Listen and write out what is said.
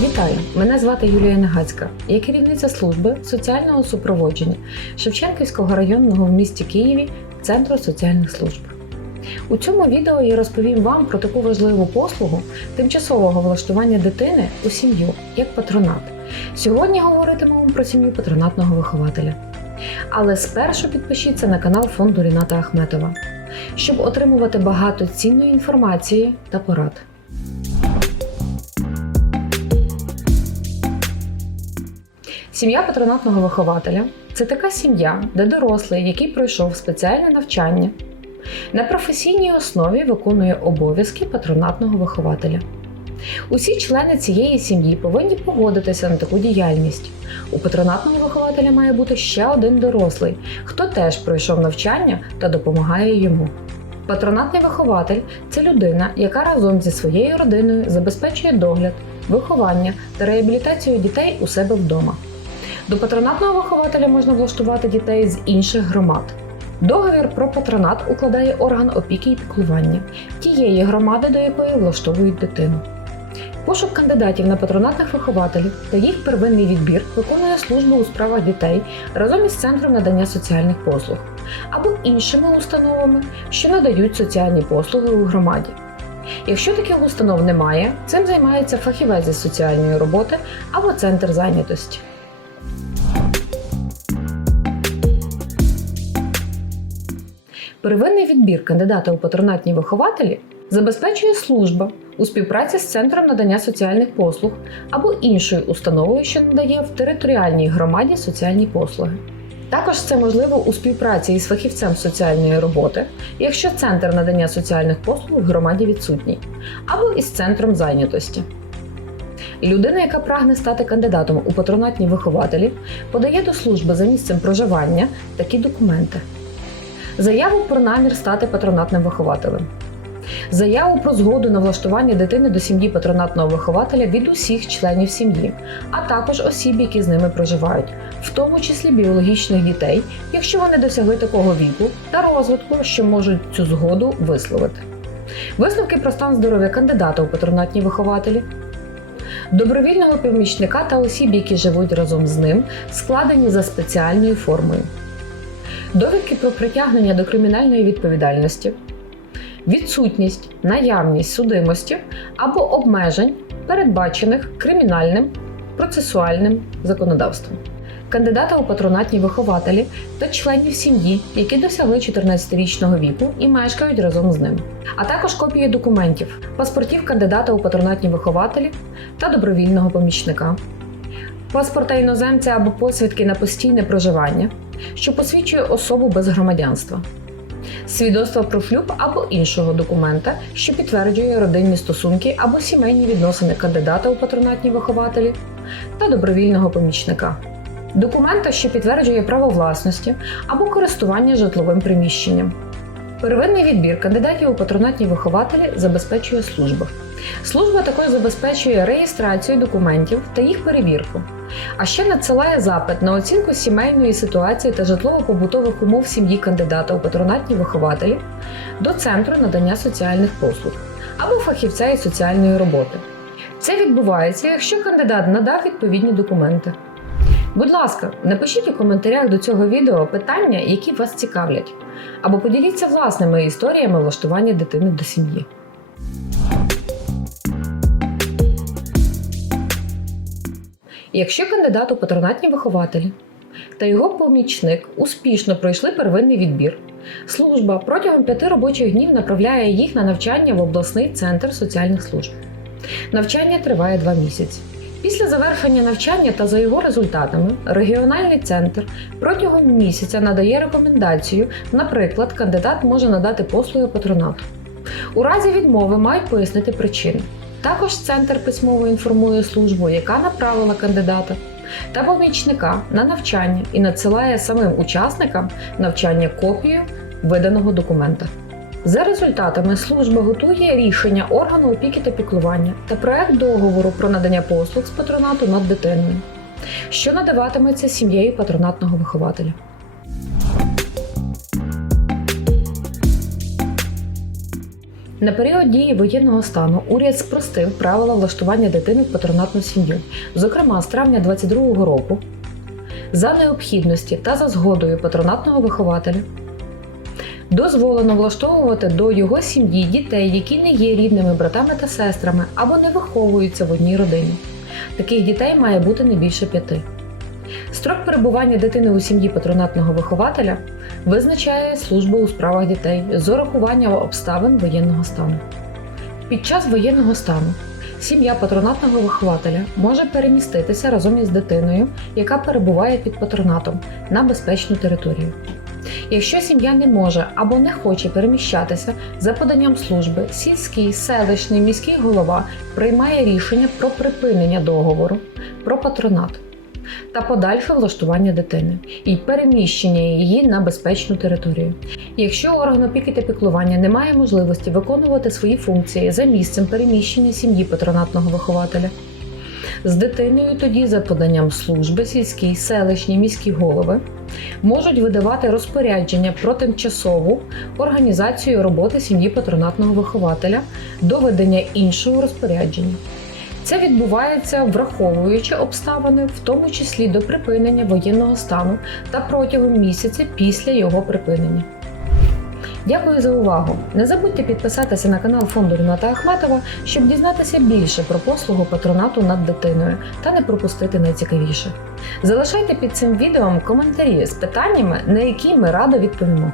Вітаю! Мене звати Юлія Нагацька. Я керівниця служби соціального супроводження Шевченківського районного в місті Києві Центру соціальних служб. У цьому відео я розповім вам про таку важливу послугу тимчасового влаштування дитини у сім'ю як патронат. Сьогодні говоритимемо про сім'ю патронатного вихователя. Але спершу підпишіться на канал фонду Ріната Ахметова, щоб отримувати багато цінної інформації та порад. Сім'я патронатного вихователя це така сім'я, де дорослий, який пройшов спеціальне навчання, на професійній основі виконує обов'язки патронатного вихователя. Усі члени цієї сім'ї повинні погодитися на таку діяльність. У патронатного вихователя має бути ще один дорослий, хто теж пройшов навчання та допомагає йому. Патронатний вихователь це людина, яка разом зі своєю родиною забезпечує догляд, виховання та реабілітацію дітей у себе вдома. До патронатного вихователя можна влаштувати дітей з інших громад. Договір про патронат укладає орган опіки і піклування тієї громади, до якої влаштовують дитину. Пошук кандидатів на патронатних вихователів та їх первинний відбір виконує служба у справах дітей разом із центром надання соціальних послуг або іншими установами, що надають соціальні послуги у громаді. Якщо таких установ немає, цим займається фахівець зі соціальної роботи або центр зайнятості. Первинний відбір кандидата у патронатні вихователі забезпечує служба у співпраці з центром надання соціальних послуг або іншою установою, що надає в територіальній громаді соціальні послуги. Також це можливо у співпраці із фахівцем соціальної роботи, якщо центр надання соціальних послуг в громаді відсутній, або із центром зайнятості. Людина, яка прагне стати кандидатом у патронатні вихователі, подає до служби за місцем проживання такі документи: заяву про намір стати патронатним вихователем, заяву про згоду на влаштування дитини до сім'ї патронатного вихователя від усіх членів сім'ї, а також осіб, які з ними проживають, в тому числі біологічних дітей, якщо вони досягли такого віку та розвитку, що можуть цю згоду висловити. Висновки про стан здоров'я кандидата у патронатні вихователі, добровільного помічника та осіб, які живуть разом з ним, складені за спеціальною формою. Довідки про притягнення до кримінальної відповідальності, відсутність, наявність судимості або обмежень, передбачених кримінальним процесуальним законодавством. Кандидата у патронатні вихователі та членів сім'ї, які досягли 14-річного віку і мешкають разом з ним, а також копії документів, паспортів кандидата у патронатні вихователі та добровільного помічника, паспорта іноземця або посвідки на постійне проживання, що посвідчує особу без громадянства, свідоцтва про шлюб або іншого документа, що підтверджує родинні стосунки або сімейні відносини кандидата у патронатні вихователі та добровільного помічника. Документа, що підтверджує право власності або користування житловим приміщенням. Первинний відбір кандидатів у патронатні вихователі забезпечує служба. Служба також забезпечує реєстрацію документів та їх перевірку, а ще надсилає запит на оцінку сімейної ситуації та житлово-побутових умов сім'ї кандидата у патронатні вихователі до Центру надання соціальних послуг або фахівця із соціальної роботи. Це відбувається, якщо кандидат надав відповідні документи. Будь ласка, напишіть у коментарях до цього відео питання, які вас цікавлять, або поділіться власними історіями влаштування дитини до сім'ї. Якщо кандидат у патронатні вихователі та його помічник успішно пройшли первинний відбір, служба протягом п'яти робочих днів направляє їх на навчання в обласний центр соціальних служб. Навчання триває два місяці. Після завершення навчання та за його результатами регіональний центр протягом місяця надає рекомендацію, наприклад, кандидат може надати послуги патронату. У разі відмови мають пояснити причини. Також центр письмово інформує службу, яка направила кандидата та помічника на навчання і надсилає самим учасникам навчання копію виданого документа. За результатами служба готує рішення органу опіки та піклування та проект договору про надання послуг з патронату над дитиною, що надаватиметься сім'єю патронатного вихователя. На період дії воєнного стану уряд спростив правила влаштування дитини в патронатну сім'ю. Зокрема, з травня 2022 року, за необхідності та за згодою патронатного вихователя, дозволено влаштовувати до його сім'ї дітей, які не є рідними братами та сестрами або не виховуються в одній родині. Таких дітей має бути не більше п'яти. Строк перебування дитини у сім'ї патронатного вихователя визначає служба у справах дітей з урахуванням обставин воєнного стану. Під час воєнного стану сім'я патронатного вихователя може переміститися разом із дитиною, яка перебуває під патронатом на безпечну територію. Якщо сім'я не може або не хоче переміщатися за поданням служби, сільський, селищний, міський голова приймає рішення про припинення договору про патронат та подальше влаштування дитини і переміщення її на безпечну територію. Якщо орган опіки та піклування не має можливості виконувати свої функції за місцем переміщення сім'ї патронатного вихователя, з дитиною тоді за поданням служби сільські, селищні, міські голови можуть видавати розпорядження про тимчасову організацію роботи сім'ї патронатного вихователя до видання іншого розпорядження. Це відбувається враховуючи обставини, в тому числі до припинення воєнного стану та протягом місяця після його припинення. Дякую за увагу! Не забудьте підписатися на канал фонду Ріната Ахметова, щоб дізнатися більше про послугу патронату над дитиною та не пропустити найцікавіше. Залишайте під цим відео коментарі з питаннями, на які ми радо відповімо.